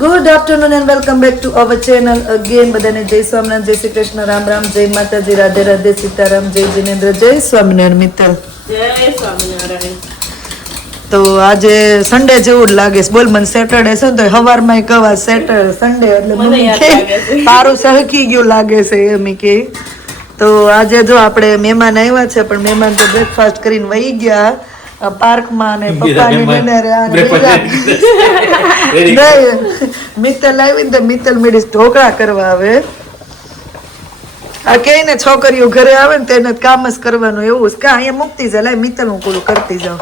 Good afternoon and welcome back to our channel again. બધાને જય સ્વામિનારાયણ, જય શ્રી કૃષ્ણ, રામ રામ, જય માતાજી, રાધે રાધે, સીતારામ, જય જિનેન્દ્ર, જય સ્વામિનારાયણ મિત્તલ. જય સ્વામિનારાયણ. તો આજે સન્ડે જેવું જ લાગે છે. બોલ મને સેટરડે છે ને તો હવારમાં કવા સેટરડે સન્ડે એટલે મને તારું સહકી ગયું લાગે છે એમ કે. તો આજે જો આપણે મહેમાન આવ્યા છે પણ મહેમાન તો બ્રેકફાસ્ટ કરીને વહી ગયા પાર્કમાં ને પપ્પાની મિત્તલ આવી ને મિત્તલ મેળીસ ઢોકળા કરવા આવે. આ કે ને છોકરીઓ ઘરે આવે ને તેને કામ જ કરવાનું એવું જ કા અહીંયા મૂકતી જાય લાય મિત્તલ હું કોલું કરતી જાઉં.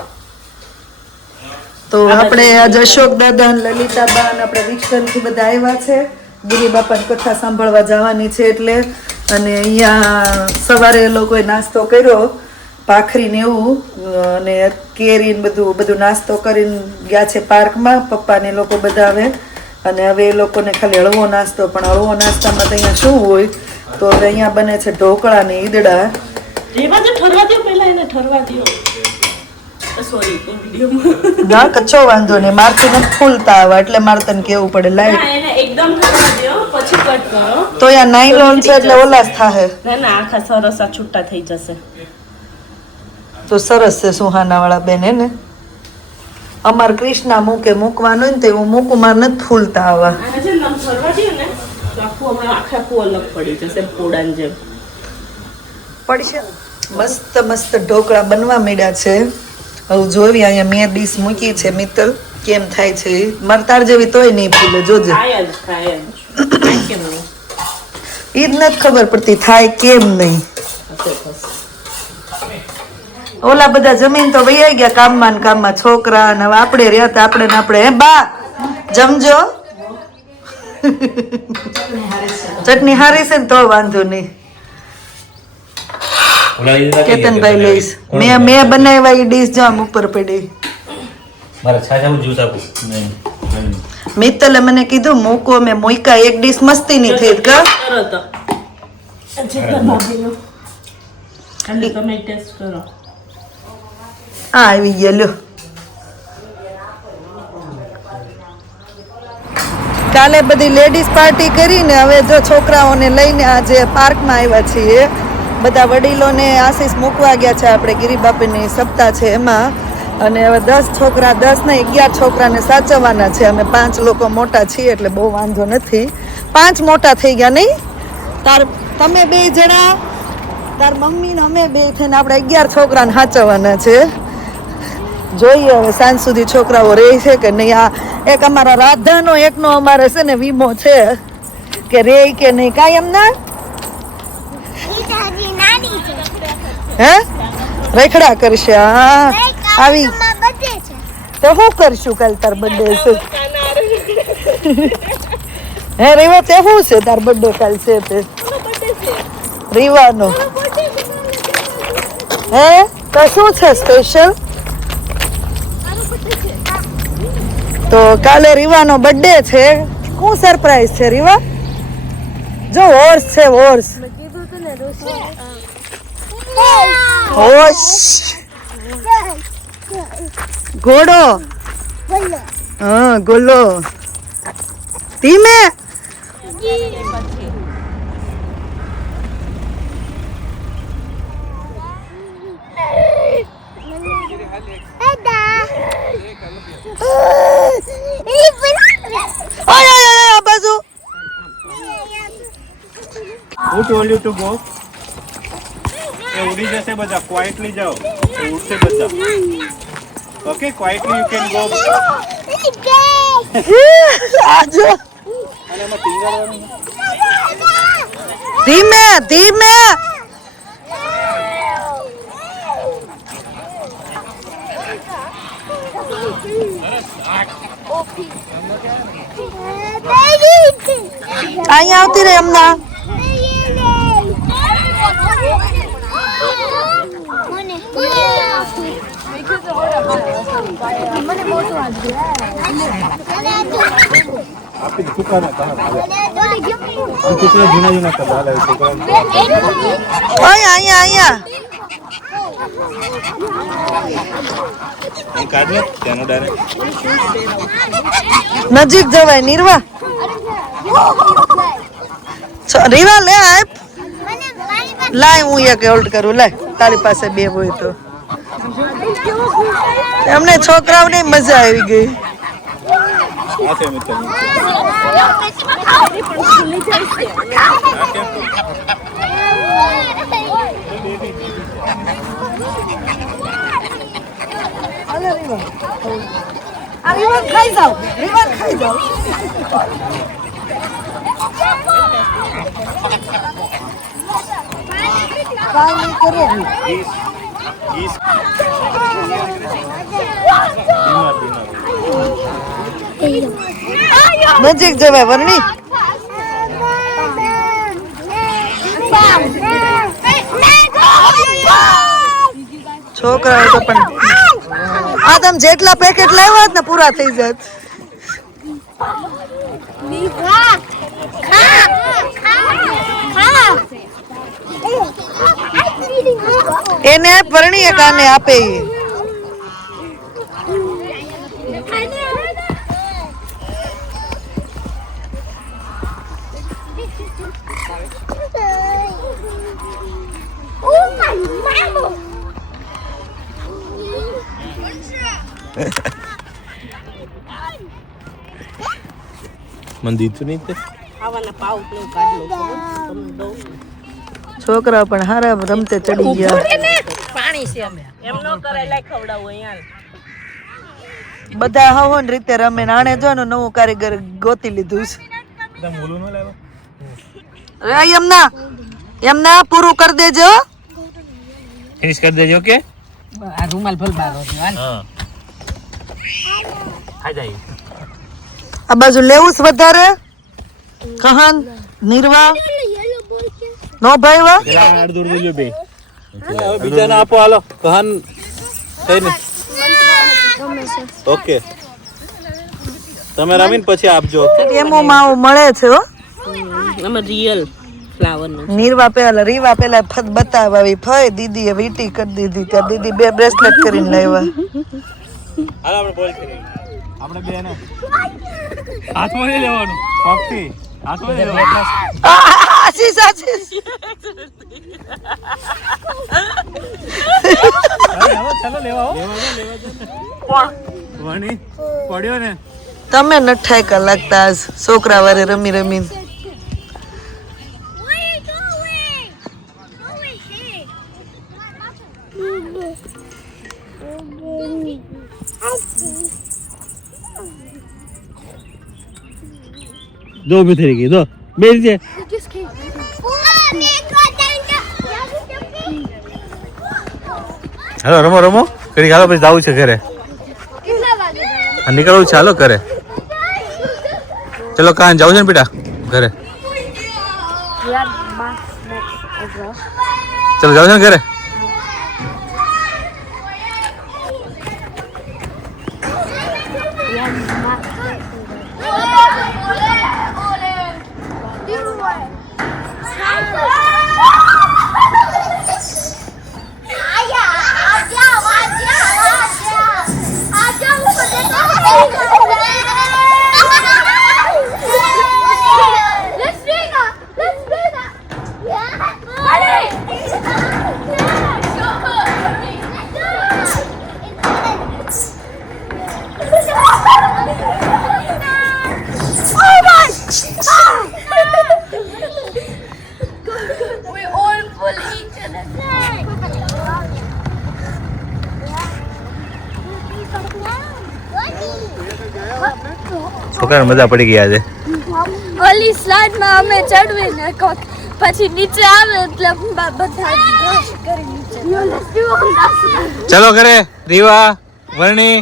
તો આપણે આજે અશોક દાદા લલિતાબા આપણે વિક્ષનથી બધા આવ્યા છે ગિરી બાપાની કથા સાંભળવા જવાની છે એટલે. અને અહીંયા સવારે એ લોકોએ નાસ્તો કર્યો ભાખરી ને એવું અને કેરી ને બધું નાસ્તો કરીને ગયા છે પાર્કમાં પપ્પા ને લોકો બધા આવે. અને હવે એ લોકોને ખાલી હળવો નાસ્તો પણ હળવો નાસ્તામાં તો અહીંયા શું હોય તો હવે અહીંયા બને છે ઢોકળા ને ઈદડા. ના કચ્છો વાંધો નહીં મારથી નથી ફૂલતા આવે એટલે મારે તને કેવું પડે લાઈટ એકદમ ઠરવા દો પછી કટ કરો તો અહીંયા નાયલોન છે એટલે ઓલા જ થાહે. ના આખા સરસ આ છૂટા થઈ જશે તો સરસ છે સુહાના વાળા બેન હે ને. અમાર કૃષ્ણા મૂકે મૂકવાનું ને તો એવું મૂકું માર નથી ફૂલતા આવા આને જે નમ ઠરવા દો ને તો આખું હમણાં આખું અલગ પડી જશે પોડાન જેમ પડશે. મસ્ત મસ્ત ઢોકળા બનવા માંડ્યા છે. હવે જોવી અહીંયા મેં ડીશ મૂકી છે મિત્તલ કેમ થાય છે મારે તાર જેવી તોય નહીં ફૂલે જોજે. ઈ જ નથી ખબર પડતી થાય કેમ નહીં. ઓલા બધા જમીન તો વૈયા ગયા કામમાં ને કામમાં છોકરા ને હવે આપણે રહ્યા હતા આપણે ને આપણે હે બા જમજો ચટણી હારી છે ને તો વાંધો નહીં. કેતનભાઈ લઈશ મેં બનાવ્યા એ ડીશ જામ ઉપર પડી. મિત્તલે મને કીધું મૂકો મેં મૂકા એક ડીશ મસ્તી ની થઈ કા આવી ગયા લ્યો. કાલે બધી લેડીઝ પાર્ટી કરીને હવે જો છોકરાઓને લઈને આજે પાર્કમાં આવ્યા છીએ. બધા વડીલોને આશીષ મૂકવા ગયા છે આપણે ગિરિબાપીની સપ્તાહ છે એમાં. અને હવે 10 છોકરા 10 ને 11 છોકરાને સાચવવાના છે. અમે 5 લોકો મોટા છીએ એટલે બહુ વાંધો નથી. 5 મોટા થઈ ગયા નહીં તમે 2 જણા તાર મમ્મી ને અમે 2 થઈને આપણે 11 છોકરાને સાચવવાના છે. જોઈએ હવે સાંજ સુધી છોકરાઓ રહે છે કે નહીં. આ એક અમારા રાધાનો એકનો અમારે છે ને વીમો છે કે રે કે નહીં કાંઈ એમ ના હે રેખડા કરશે. હા આવી તો શું કરશું કાલ તાર બર્થડે છે હે રેવા તે શું છે તાર બર્થડે કાલ છે તે રીવાનો હે તો શું છે સ્પેશિયલ તો કાલે રીવાનો બર્થડે છે. શું સરપ્રાઈઝ છે રીવા જો હોર્સ છે હોર્સ ઘોડો હા ગોલો ધીમે બાજુ Who told you to go? ये उड़ी जैसे बजा क्वाइटली जाओ उड़ते बजा okay quietly you can go आजो धीमे धीमे અહીંયા આવતી રે હમણાં आपकी दुकान है कहाँ हम कितना जूना जूना कर रहा है અહીંયા અહીંયા અહીંયા નજીક જવાય નીરવા. રીવા લે આપ લાય હું એક હોલ્ડ કરું લાય તારી પાસે બે હોય તો એમને છોકરાઓને મજા આવી ગઈ. ખાઈ જાઓ ખાઈ જાઓ. નજીક જવાય વર્ણી. છોકરાઓ તો પણ આ તમે જેટલા પેકેટ લાવ્યા હોત ને પૂરા થઈ જાત. એને વર્ણી એક આને આપે. મને દીધું નહીં તે ખાવાના પાવ પ્લે કાઢ લો તમને દઉં. છોકરા પણ હારા રમતે ચડી ગયા. પાણી છે અમે એમ ન કરે લાય ખવડાવું યાર. બધા હવન રીતે રમે ને આણે જો નવું કારીગર ગોતી લીધું છે. એમના પૂરું કરી દેજો. ફિનિશ કરી દેજો કે આ રૂમાલ ભલ બારો હા ખાઈ જાય. આ બાજુ લેવું છે વધારે. કહાન નિર્વા નો ભાઈ વા અડધું દેજો બે બીજાને આપો હાલો. કહાન કઈ નહીં ઓકે તમે રમીને પછી આપજો. એમો માવો મળે છે હો. અમે રિયલ ફ્લાવર નું નિર્વા પેલા રીવા પેલા બતાવી ફઈ દીદીએ વીટી કરી દીધી ત્યાં દીદી બે બ્રેસલેટ કરીને લાવ્યા. હાલ આપણે બોલ કરીએ. આપણે બે ને હાથમાં નહીં લેવાનું પગથી હાથમાં નહીં લેવાનું. આશીષ આશીષ ચાલો લેવા વણી પડ્યો ને. તમે નઠાઈ કા લાગતા આજ છોકરા વારે રમી રમી. દો ઉભી થઈ ગઈ દો બેસી છે. હાલો રમો રમો કરી હાલો પછી જવું છે ઘરે. નીકળવું છે હાલો ઘરે. ચલો કાન જાવ છે ને બેટા ઘરે. ચલો જાવ છે ને ઘરે. છોકરાને મજા પડી ગયા છે. ઓલી સ્લાઇડમાં અમે ચડવીને પછી નીચે આવે એટલે બધા બ્રશ કરી નીચે. ચલો ઘરે રીવા વર્ણી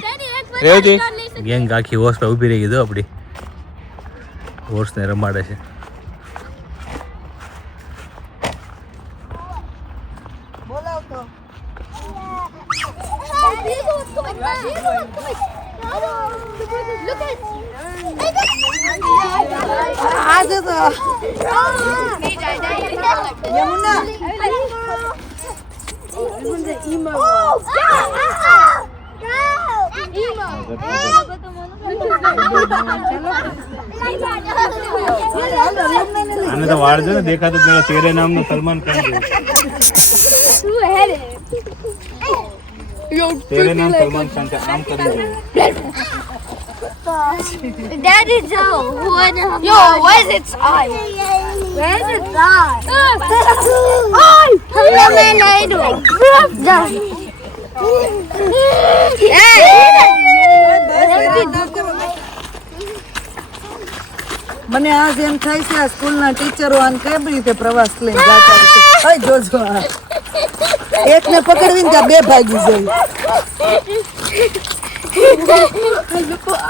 રેવતી ગેંગ આખી હોર્સ પર ઊભી રહી ગઈ તો આપણી હોર્સને રમાડે છે. બોલાવતો આજે તો Yamuna Even the emo. Oh, આને તો વાળ છે ને દેખાતું પેલા તેરે નામનું સલમાન ખાન જેવું. તેરે નામ સલમાન ખાન છે આમ કરી દે. Daddy Joe, yo, where is its eye? Where is its eye? Eye! Hello, man, I do. મને આજ એમ થાય છે આ સ્કૂલના ટીચરો આને કેવી રીતે પ્રવાસ લઈને જતા હશે. ઓય જોજો આ. એકને પકડવીને ત્યાં બે ભાગી જાય.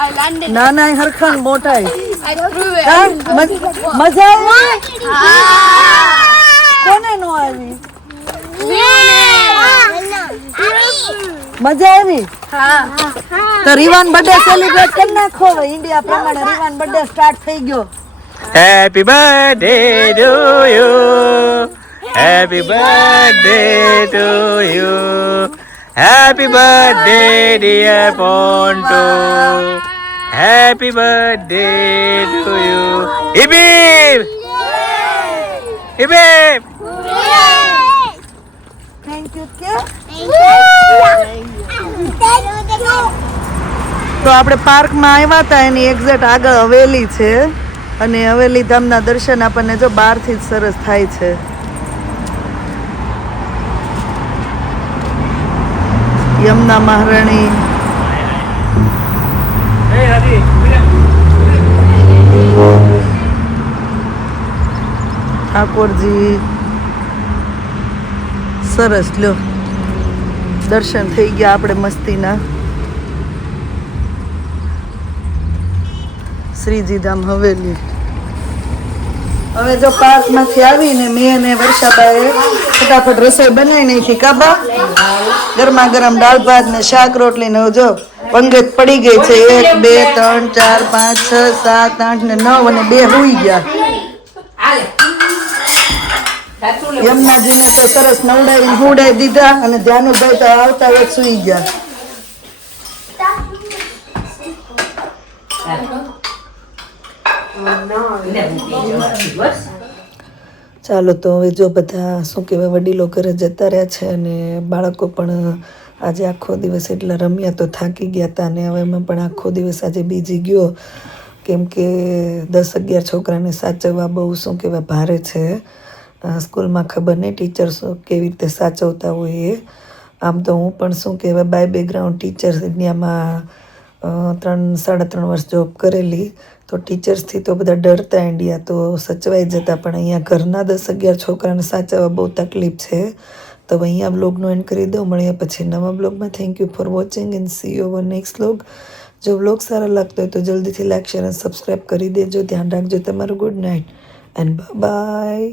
I landed. ના ના હરખાન મોટા I threw it. હા, મજા આવી કોને નો આવી મજા આવી તો રીવાન બર્થડે સેલિબ્રેટ કરી નાખો ઇન્ડિયા પ્રમાણે રીવાન બર્થડે સ્ટાર્ટ થઈ ગયો Happy birthday to you. Happy birthday to you. Happy birthday dear Ponto. Happy birthday to you. Hip hip. Hip hip. Thank you કે તો આપણે પાર્કમાં આવ્યા હતા એની એક્ઝેક્ટ આગળ હવેલી છે અને હવેલી ધામના દર્શન આપણને જો બહારથી જ સરસ થાય છે યમુના મહારાણી ઠાકોરજી સરસ લ્યો દર્શન થઈ ગયા આપણે મસ્તીના શ્રીજી ધામ હવેલી હવે જો પાર્કમાંથી આવીને મેં અને વર્ષાબાએ ફટાફટ રસોઈ બનાવી નાખી કાબા ગરમા ગરમ દાળ ભાત ને શાક રોટલી ને જો પંગત પડી ગઈ છે 1 2 3 4 5 6 7 8 ને 9 અને 2 હુઈ ગયા યમુનાજીને તો સરસ નવડાવી હુડાઈ દીધા અને ધ્યાનુભાઈ તો આવતા વેત સુઈ ગયા ચાલો તો હવે જો બધા શું કહેવાય વડીલો ઘરે જતા રહ્યા છે અને બાળકો પણ આજે આખો દિવસ એટલા રમ્યા તો થાકી ગયા હતા અને હવે એમાં પણ આખો દિવસ આજે બીજી ગયો કેમ કે 10-11 છોકરાને સાચવવા બહુ શું કહેવાય ભારે છે સ્કૂલમાં ખબર નહીં ટીચર્સ કેવી રીતે સાચવતા હોય એ આમ તો હું પણ શું કહેવાય બાય બેકગ્રાઉન્ડ ટીચર ઇન્ડિયામાં 3-3.5 વર્ષ જોબ કરેલી તો ટીચર્સથી તો બધા ડરતા ઇન્ડિયા તો સચવાઈ જતા પણ અહીંયા ઘરના 10-11 છોકરાને સાચવવા બહુ તકલીફ છે તો અહીંયા બ્લોગનો એન્ડ કરી દઉં મળ્યા પછી નવા બ્લોગમાં thank you for watching and C you hour next blog જો બ્લોગ સારા લાગતો હોય તો જલ્દીથી લાઈક શેર અને સબસ્ક્રાઈબ કરી દેજો ધ્યાન રાખજો તમારું ગુડ નાઇટ એન્ડ બાય